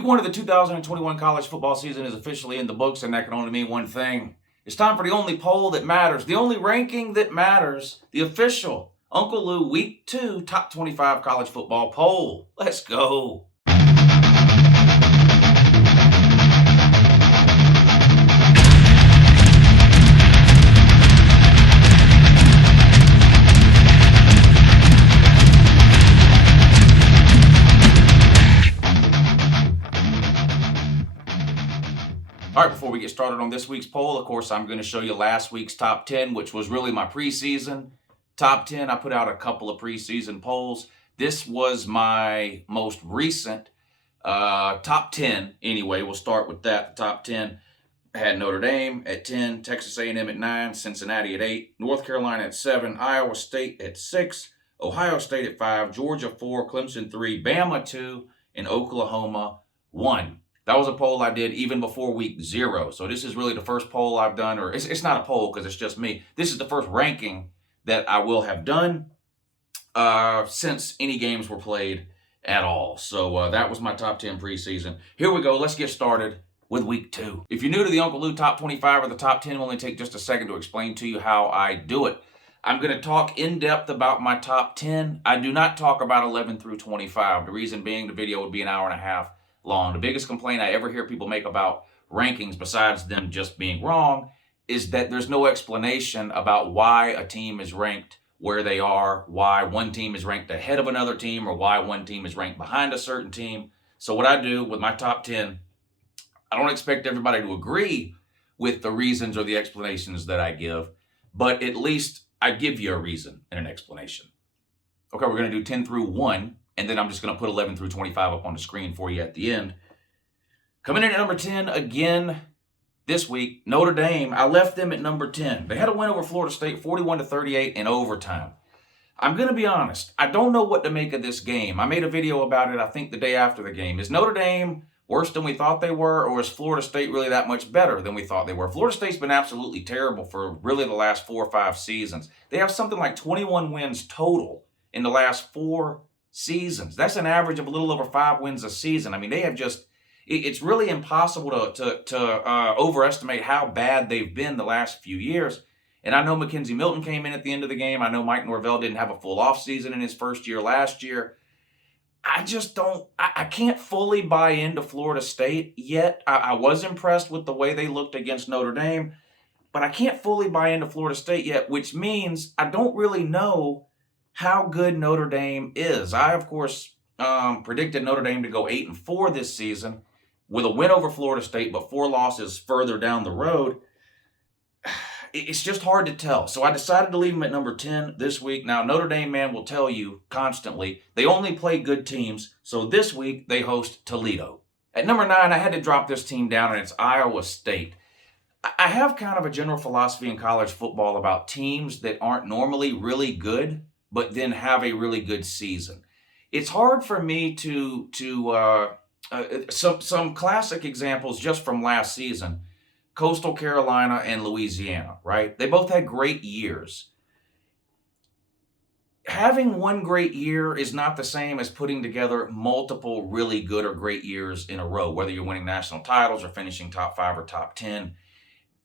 Week 1 of the 2021 college football season is officially in the books, and that can only mean one thing. It's time for the only poll that matters, the only ranking that matters, the official Uncle Lou Week 2 Top 25 College Football Poll. Let's go. All right, before we get started on this week's poll, of course, I'm going to show you last week's top 10, which was really my preseason top 10. I put out a couple of preseason polls. This was my most recent top 10 anyway. We'll start with that. The top 10 had Notre Dame at 10, Texas A&M at 9, Cincinnati at 8, North Carolina at 7, Iowa State at 6, Ohio State at 5, Georgia 4, Clemson 3, Bama 2, and Oklahoma 1. That was a poll I did even before week 0. So this is really the first poll I've done, or it's not a poll because it's just me. This is the first ranking that I will have done since any games were played at all. So that was my top 10 preseason. Here we go. Let's get started with week 2. If you're new to the Uncle Lou top 25 or the top 10, it'll only take just a second to explain to you how I do it. I'm going to talk in depth about my top 10. I do not talk about 11 through 25. The reason being the video would be an hour and a half long. The biggest complaint I ever hear people make about rankings, besides them just being wrong, is that there's no explanation about why a team is ranked where they are, why one team is ranked ahead of another team, or why one team is ranked behind a certain team. So what I do with my top 10, I don't expect everybody to agree with the reasons or the explanations that I give, but at least I give you a reason and an explanation. Okay, we're going to do 10 through 1. And then I'm just going to put 11 through 25 up on the screen for you at the end. Coming in at number 10 again this week, Notre Dame. I left them at number 10. They had a win over Florida State, 41-38 in overtime. I'm going to be honest. I don't know what to make of this game. I made a video about it, I think, the day after the game. Is Notre Dame worse than we thought they were, or is Florida State really that much better than we thought they were? Florida State's been absolutely terrible for really the last 4 or 5 seasons. They have something like 21 wins total in the last 4 seasons. That's an average of a little over 5 wins a season. I mean, they have just, it's really impossible to overestimate how bad they've been the last few years. And I know Mackenzie Milton came in at the end of the game. I know Mike Norvell didn't have a full offseason in his first year last year. I just don't, I can't fully buy into Florida State yet. I was impressed with the way they looked against Notre Dame, but I can't fully buy into Florida State yet, which means I don't really know how good Notre Dame is. I, of course, predicted Notre Dame to go 8-4 this season with a win over Florida State, but 4 losses further down the road. It's just hard to tell. So I decided to leave them at number 10 this week. Now, Notre Dame, man, will tell you constantly, they only play good teams. So this week, they host Toledo. At number 9, I had to drop this team down, and it's Iowa State. I have kind of a general philosophy in college football about teams that aren't normally really good, but then have a really good season. It's hard for me some classic examples just from last season, Coastal Carolina and Louisiana, right? They both had great years. Having one great year is not the same as putting together multiple really good or great years in a row, whether you're winning national titles or finishing top 5 or top 10.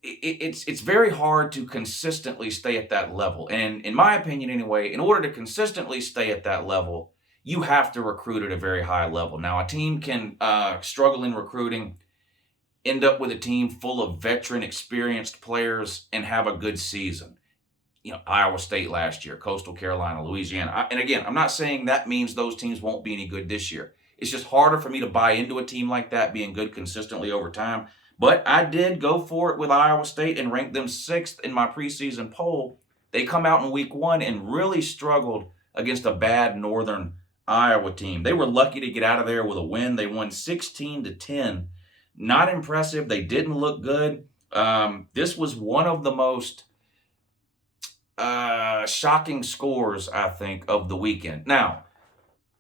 It's very hard to consistently stay at that level. And in my opinion anyway, in order to consistently stay at that level, you have to recruit at a very high level. Now, a team can struggle in recruiting, end up with a team full of veteran, experienced players, and have a good season. You know, Iowa State last year, Coastal Carolina, Louisiana. And again, I'm not saying that means those teams won't be any good this year. It's just harder for me to buy into a team like that being good consistently over time. But I did go for it with Iowa State and ranked them 6th in my preseason poll. They come out in week 1 and really struggled against a bad Northern Iowa team. They were lucky to get out of there with a win. They won 16-10. Not impressive. They didn't look good. This was one of the most shocking scores, I think, of the weekend. Now,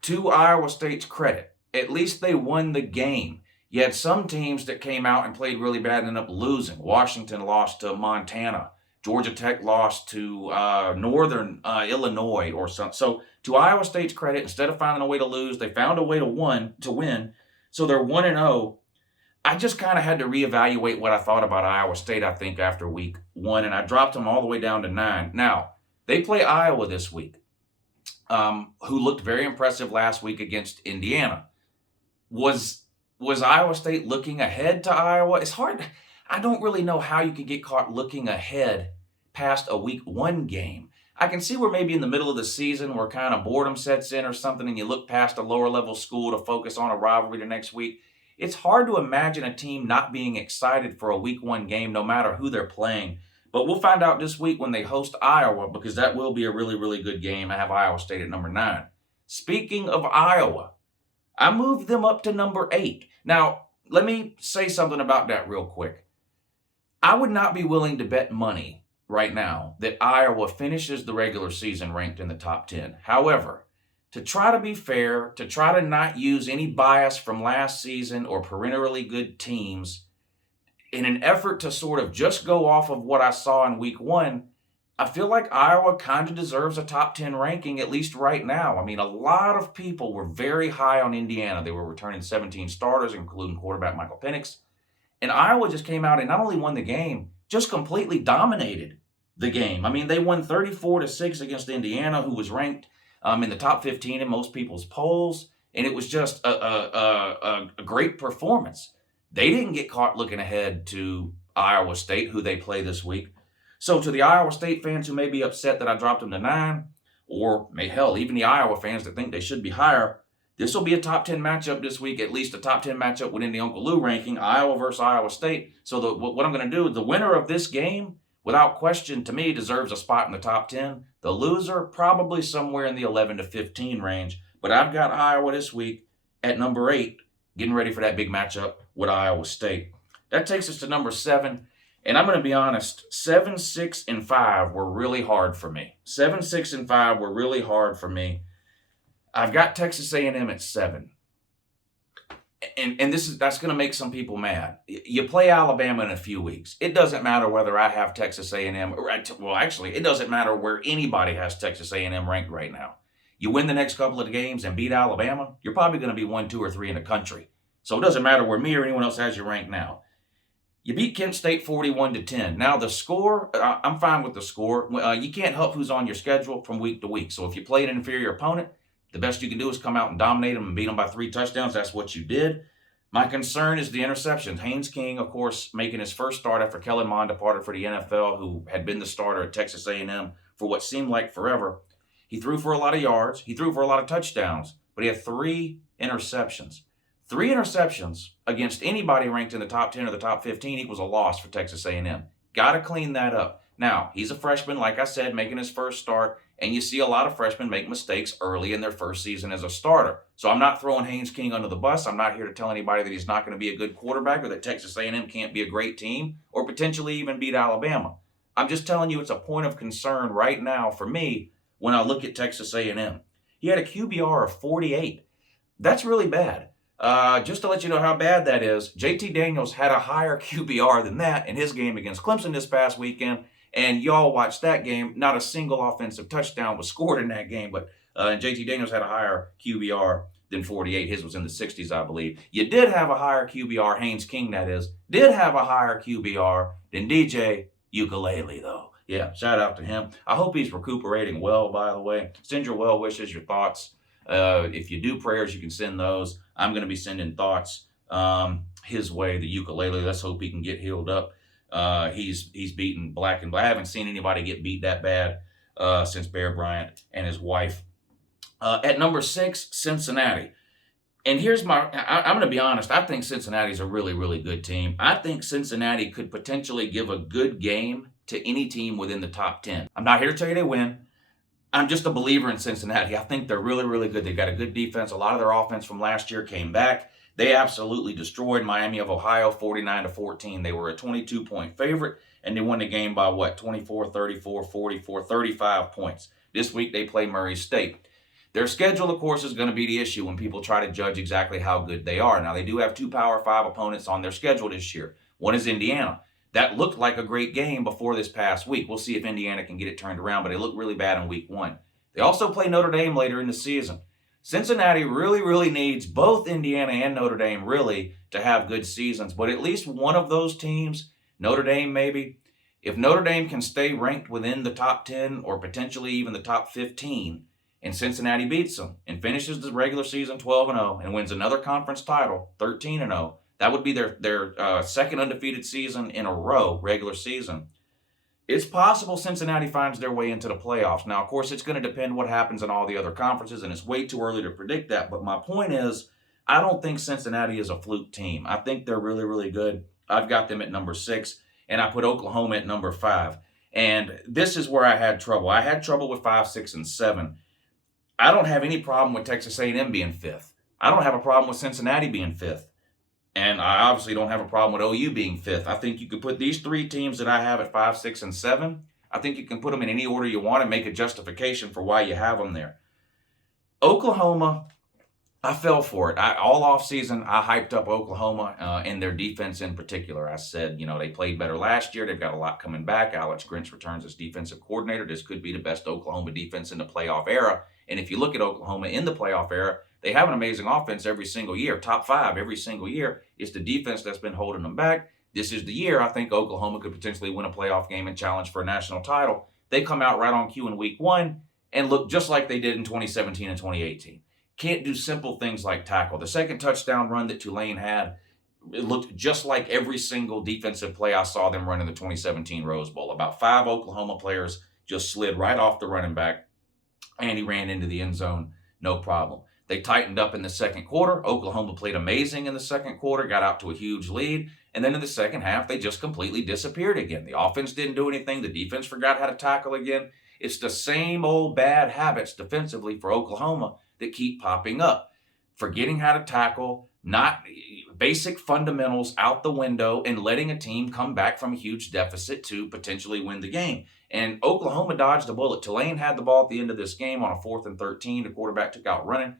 to Iowa State's credit, at least they won the game. You had some teams that came out and played really bad and ended up losing. Washington lost to Montana. Georgia Tech lost to Northern Illinois or something. So to Iowa State's credit, instead of finding a way to lose, they found a way to win. So they're 1-0. I just kind of had to reevaluate what I thought about Iowa State, I think, after week 1, and I dropped them all the way down to 9. Now, they play Iowa this week, who looked very impressive last week against Indiana. Was Iowa State looking ahead to Iowa? It's hard. I don't really know how you could get caught looking ahead past a week 1 game. I can see where maybe in the middle of the season where kind of boredom sets in or something and you look past a lower level school to focus on a rivalry the next week. It's hard to imagine a team not being excited for a week 1 game no matter who they're playing. But we'll find out this week when they host Iowa, because that will be a really, really good game. I have Iowa State at number 9. Speaking of Iowa, I moved them up to number 8. Now, let me say something about that real quick. I would not be willing to bet money right now that Iowa finishes the regular season ranked in the top 10. However, to try to be fair, to try to not use any bias from last season or perennially good teams, in an effort to sort of just go off of what I saw in week 1, I feel like Iowa kind of deserves a top 10 ranking, at least right now. I mean, a lot of people were very high on Indiana. They were returning 17 starters, including quarterback Michael Penix. And Iowa just came out and not only won the game, just completely dominated the game. I mean, they won 34-6 against Indiana, who was ranked in the top 15 in most people's polls. And it was just a great performance. They didn't get caught looking ahead to Iowa State, who they play this week. So to the Iowa State fans who may be upset that I dropped them to 9, or hell, even the Iowa fans that think they should be higher, this will be a top 10 matchup this week, at least a top 10 matchup within the UNCLELOU ranking, Iowa versus Iowa State. So what I'm going to do, the winner of this game, without question, to me, deserves a spot in the top 10. The loser, probably somewhere in the 11 to 15 range. But I've got Iowa this week at number 8, getting ready for that big matchup with Iowa State. That takes us to number 7. And I'm going to be honest, 7, 6, and 5 were really hard for me. 7, 6, and 5 were really hard for me. I've got Texas A&M at 7. And that's going to make some people mad. You play Alabama in a few weeks. It doesn't matter whether I have Texas A&M. Well, actually, it doesn't matter where anybody has Texas A&M ranked right now. You win the next couple of games and beat Alabama, you're probably going to be 1, 2, or 3 in the country. So it doesn't matter where me or anyone else has you ranked now. You beat Kent State 41-10. Now the score, I'm fine with the score. You can't help who's on your schedule from week to week. So if you play an inferior opponent, the best you can do is come out and dominate them and beat them by 3 touchdowns. That's what you did. My concern is the interceptions. Haynes King, of course, making his first start after Kellen Mond departed for the NFL, who had been the starter at Texas A&M for what seemed like forever. He threw for a lot of yards. He threw for a lot of touchdowns, but he had 3 interceptions. 3 interceptions against anybody ranked in the top 10 or the top 15 equals a loss for Texas A&M. Got to clean that up. Now, he's a freshman, like I said, making his first start, and you see a lot of freshmen make mistakes early in their first season as a starter. So I'm not throwing Haynes King under the bus. I'm not here to tell anybody that he's not going to be a good quarterback or that Texas A&M can't be a great team or potentially even beat Alabama. I'm just telling you it's a point of concern right now for me when I look at Texas A&M. He had a QBR of 48. That's really bad. Just to let you know how bad that is, JT Daniels had a higher QBR than that in his game against Clemson this past weekend, and y'all watched that game. Not a single offensive touchdown was scored in that game, but JT Daniels had a higher QBR than 48. His was in the 60s, I believe. You did have a higher QBR, Haynes King that is, did have a higher QBR than DJ Ukulele, though. Yeah, shout out to him. I hope he's recuperating well, by the way. Send your well wishes, your thoughts. If you do prayers, you can send those. I'm going to be sending thoughts his way, the ukulele. Let's hope he can get healed up. He's beaten black and black. I haven't seen anybody get beat that bad since Bear Bryant and his wife. At number 6, Cincinnati. And here's I'm going to be honest. I think Cincinnati's a really, really good team. I think Cincinnati could potentially give a good game to any team within the top 10. I'm not here to tell you they win. I'm just a believer in Cincinnati. I think they're really, really good. They've got a good defense. A lot of their offense from last year came back. They absolutely destroyed Miami of Ohio 49-14. They were a 22-point favorite, and they won the game by 24, 34, 44, 35 points. This week they play Murray State. Their schedule, of course, is going to be the issue when people try to judge exactly how good they are. Now, they do have 2 Power 5 opponents on their schedule this year. One is Indiana. That looked like a great game before this past week. We'll see if Indiana can get it turned around, but it looked really bad in week 1. They also play Notre Dame later in the season. Cincinnati really needs both Indiana and Notre Dame really to have good seasons, but at least one of those teams, Notre Dame maybe, if Notre Dame can stay ranked within the top 10 or potentially even the top 15, and Cincinnati beats them and finishes the regular season 12-0 and wins another conference title 13-0, that would be their second undefeated season in a row, regular season. It's possible Cincinnati finds their way into the playoffs. Now, of course, it's going to depend what happens in all the other conferences, and it's way too early to predict that. But my point is, I don't think Cincinnati is a fluke team. I think they're really good. I've got them at number 6, and I put Oklahoma at number 5. And this is where I had trouble. I had trouble with 5, 6, and 7. I don't have any problem with Texas A&M being 5th. I don't have a problem with Cincinnati being 5th. And I obviously don't have a problem with OU being 5th. I think you could put these 3 teams that I have at 5, 6, and 7. I think you can put them in any order you want and make a justification for why you have them there. Oklahoma, I fell for it. All offseason, I hyped up Oklahoma and their defense in particular. I said, they played better last year. They've got a lot coming back. Alex Grinch returns as defensive coordinator. This could be the best Oklahoma defense in the playoff era. And if you look at Oklahoma in the playoff era, they have an amazing offense every single year. Top 5 every single year. It's the defense that's been holding them back. This is the year I think Oklahoma could potentially win a playoff game and challenge for a national title. They come out right on cue in week 1 and look just like they did in 2017 and 2018. Can't do simple things like tackle. The second touchdown run that Tulane had, it looked just like every single defensive play I saw them run in the 2017 Rose Bowl. About 5 Oklahoma players just slid right off the running back, and he ran into the end zone, no problem. They tightened up in the second quarter. Oklahoma played amazing in the second quarter, got out to a huge lead. And then in the second half, they just completely disappeared again. The offense didn't do anything. The defense forgot how to tackle again. It's the same old bad habits defensively for Oklahoma that keep popping up. Forgetting how to tackle, not basic fundamentals out the window, and letting a team come back from a huge deficit to potentially win the game. And Oklahoma dodged a bullet. Tulane had the ball at the end of this game on a 4th and 13. The quarterback took off running,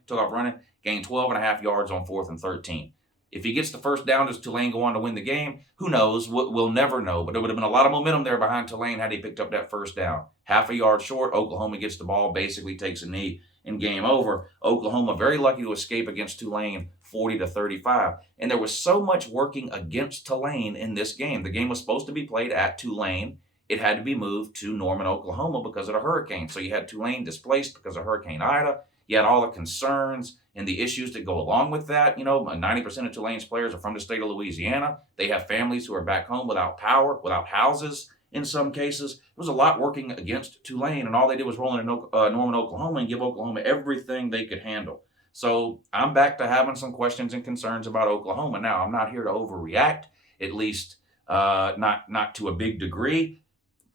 gained 12.5 yards on 4th and 13. If he gets the first down, does Tulane go on to win the game? Who knows? We'll never know. But there would have been a lot of momentum there behind Tulane had he picked up that first down. Half a yard short, Oklahoma gets the ball, basically takes a knee, and game over. Oklahoma very lucky to escape against Tulane 40-35. And there was so much working against Tulane in this game. The game was supposed to be played at Tulane. It had to be moved to Norman, Oklahoma because of the hurricane. So you had Tulane displaced because of Hurricane Ida. You had all the concerns and the issues that go along with that. 90% of Tulane's players are from the state of Louisiana. They have families who are back home without power, without houses in some cases. There was a lot working against Tulane, and all they did was roll into Norman, Oklahoma and give Oklahoma everything they could handle. So I'm back to having some questions and concerns about Oklahoma. Now, I'm not here to overreact, at least not to a big degree.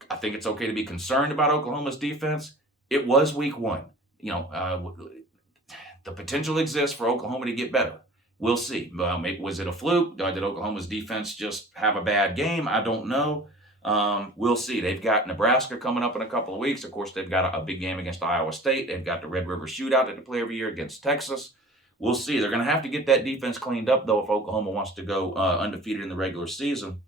I think it's okay to be concerned about Oklahoma's defense. It was week 1. The potential exists for Oklahoma to get better. We'll see. Was it a fluke? Did Oklahoma's defense just have a bad game? I don't know. We'll see. They've got Nebraska coming up in a couple of weeks. Of course, they've got a big game against Iowa State. They've got the Red River Shootout that they play every year against Texas. We'll see. They're going to have to get that defense cleaned up, though, if Oklahoma wants to go undefeated in the regular season.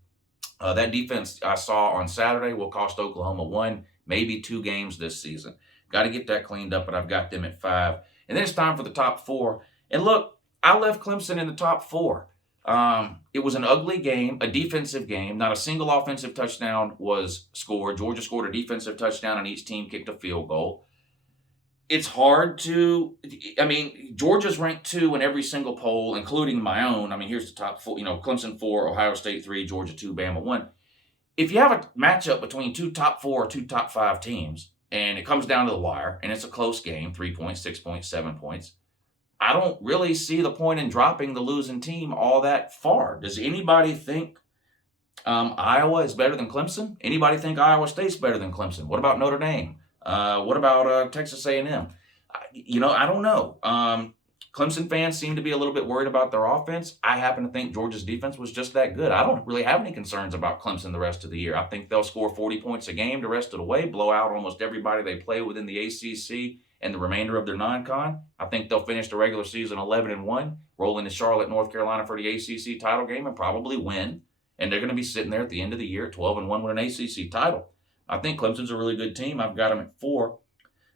That defense I saw on Saturday will cost Oklahoma 1, maybe 2 games this season. Got to get that cleaned up, but I've got them at 5. And then it's time for the top 4. And look, I left Clemson in the top 4. It was an ugly game, a defensive game. Not a single offensive touchdown was scored. Georgia scored a defensive touchdown, and each team kicked a field goal. It's hard to, Georgia's ranked 2 in every single poll, including my own. Here's the top 4, Clemson 4, Ohio State 3, Georgia 2, Bama 1. If you have a matchup between 2 top 4 or 2 top 5 teams, and it comes down to the wire, and it's a close game, 3 points, 6 points, 7 points, I don't really see the point in dropping the losing team all that far. Does anybody think Iowa is better than Clemson? Anybody think Iowa State's better than Clemson? What about Notre Dame? What about Texas A&M? I don't know. Clemson fans seem to be a little bit worried about their offense. I happen to think Georgia's defense was just that good. I don't really have any concerns about Clemson the rest of the year. I think they'll score 40 points a game the rest of the way, blow out almost everybody they play within the ACC and the remainder of their non-con. I think they'll finish the regular season 11-1, roll into Charlotte, North Carolina for the ACC title game and probably win. And they're going to be sitting there at the end of the year at 12-1 with an ACC title. I think Clemson's a really good team. I've got them at 4.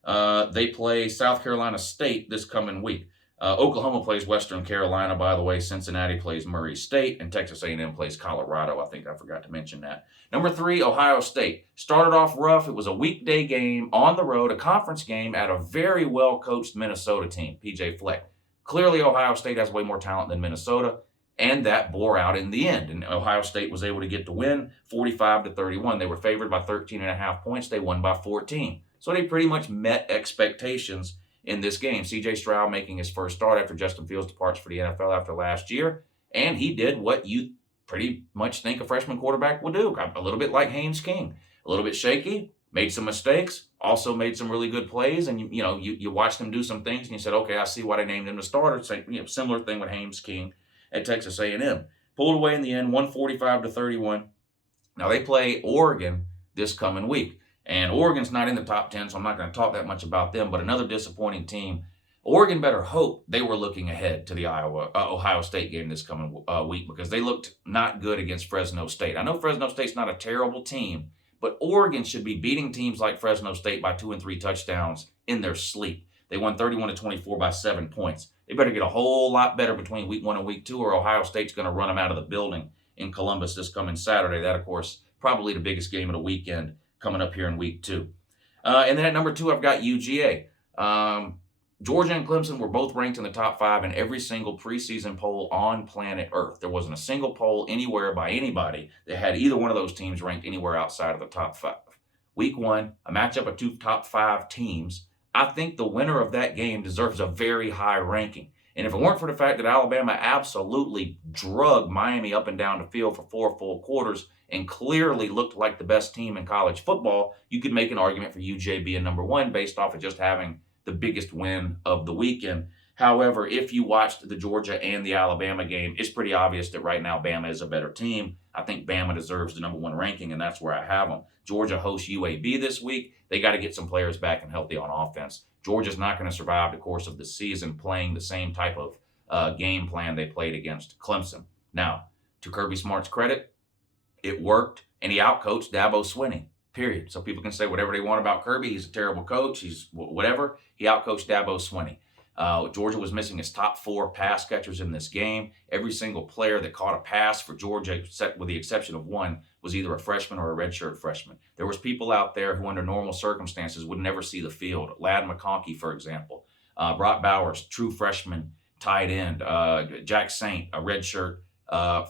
They play South Carolina State this coming week. Oklahoma plays Western Carolina, by the way. Cincinnati plays Murray State, and Texas A&M plays Colorado. I think I forgot to mention that. Number 3, Ohio State. Started off rough. It was a weekday game on the road, a conference game at a very well-coached Minnesota team, P.J. Fleck. Clearly, Ohio State has way more talent than Minnesota, and that bore out in the end. And Ohio State was able to get the win, 45-31. They were favored by 13.5 points. They won by 14. So they pretty much met expectations in this game. C.J. Stroud making his first start after Justin Fields departs for the NFL after last year. And he did what you pretty much think a freshman quarterback would do. A little bit like Haynes King. A little bit shaky, made some mistakes, also made some really good plays. And, you watched him do some things and you said, okay, I see why they named him the starter. Similar thing with Haynes King at Texas A&M. Pulled away in the end, 145-31. Now they play Oregon this coming week. And Oregon's not in the top 10, so I'm not going to talk that much about them. But another disappointing team. Oregon better hope they were looking ahead to the Ohio State game this coming week, because they looked not good against Fresno State. I know Fresno State's not a terrible team, but Oregon should be beating teams like Fresno State by 2 and 3 touchdowns in their sleep. They won 31-24 by 7 points. They better get a whole lot better between week 1 and week 2, or Ohio State's going to run them out of the building in Columbus this coming Saturday. That, of course, probably the biggest game of the weekend coming up here in week 2. And then at number 2, I've got UGA. Georgia and Clemson were both ranked in the top 5 in every single preseason poll on planet Earth. There wasn't a single poll anywhere by anybody that had either one of those teams ranked anywhere outside of the top 5. Week 1, a matchup of 2 top 5 teams. I think the winner of that game deserves a very high ranking. And if it weren't for the fact that Alabama absolutely drugged Miami up and down the field for 4 full quarters and clearly looked like the best team in college football, you could make an argument for UJ being number 1 based off of just having the biggest win of the weekend. However, if you watched the Georgia and the Alabama game, it's pretty obvious that right now Bama is a better team. I think Bama deserves the number 1 ranking, and that's where I have them. Georgia hosts UAB this week. They got to get some players back and healthy on offense. Georgia's not going to survive the course of the season playing the same type of game plan they played against Clemson. Now, to Kirby Smart's credit, it worked, and he outcoached Dabo Swinney, period. So people can say whatever they want about Kirby. He's a terrible coach. He's whatever. He outcoached Dabo Swinney. Georgia was missing his top 4 pass catchers in this game. Every single player that caught a pass for Georgia, with the exception of 1, was either a freshman or a redshirt freshman. There was people out there who under normal circumstances would never see the field. Ladd McConkey, for example. Brock Bowers, true freshman tight end. Jack Saint, a redshirt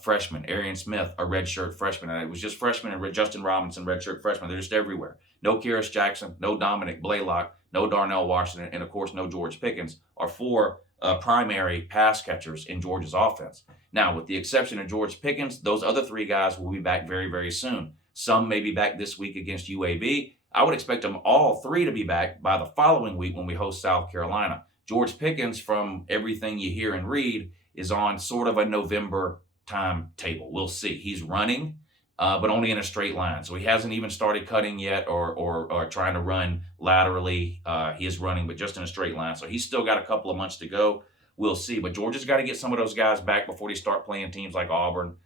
freshman. Arian Smith, a redshirt freshman. And it was just freshmen, and Justin Robinson, redshirt freshman. They're just everywhere. No Kyrus Jackson, no Dominic Blaylock, no Darnell Washington, and of course no George Pickens are 4 primary pass catchers in Georgia's offense. Now, with the exception of George Pickens, those other 3 guys will be back very, very soon. Some may be back this week against UAB. I would expect them all 3 to be back by the following week when we host South Carolina. George Pickens, from everything you hear and read, is on sort of a November timetable. We'll see. He's running, but only in a straight line. So he hasn't even started cutting yet or trying to run laterally. He is running, but just in a straight line. So he's still got a couple of months to go. We'll see. But Georgia's got to get some of those guys back before they start playing teams like Auburn,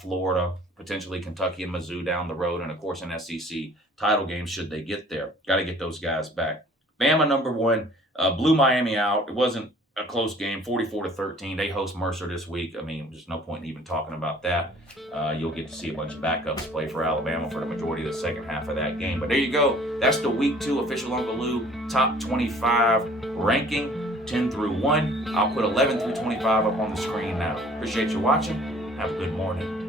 Florida, potentially Kentucky and Mizzou down the road, and of course an SEC title game should they get there. Got to get those guys back. Bama, number 1, blew Miami out. It wasn't a close game, 44-13. They host Mercer this week. I mean, there's no point in even talking about that. You'll get to see a bunch of backups play for Alabama for the majority of the second half of that game. But there you go. That's the Week 2 official Uncle Lou top 25 ranking, 10 through 1. I'll put 11 through 25 up on the screen now. Appreciate you watching. Have a good morning.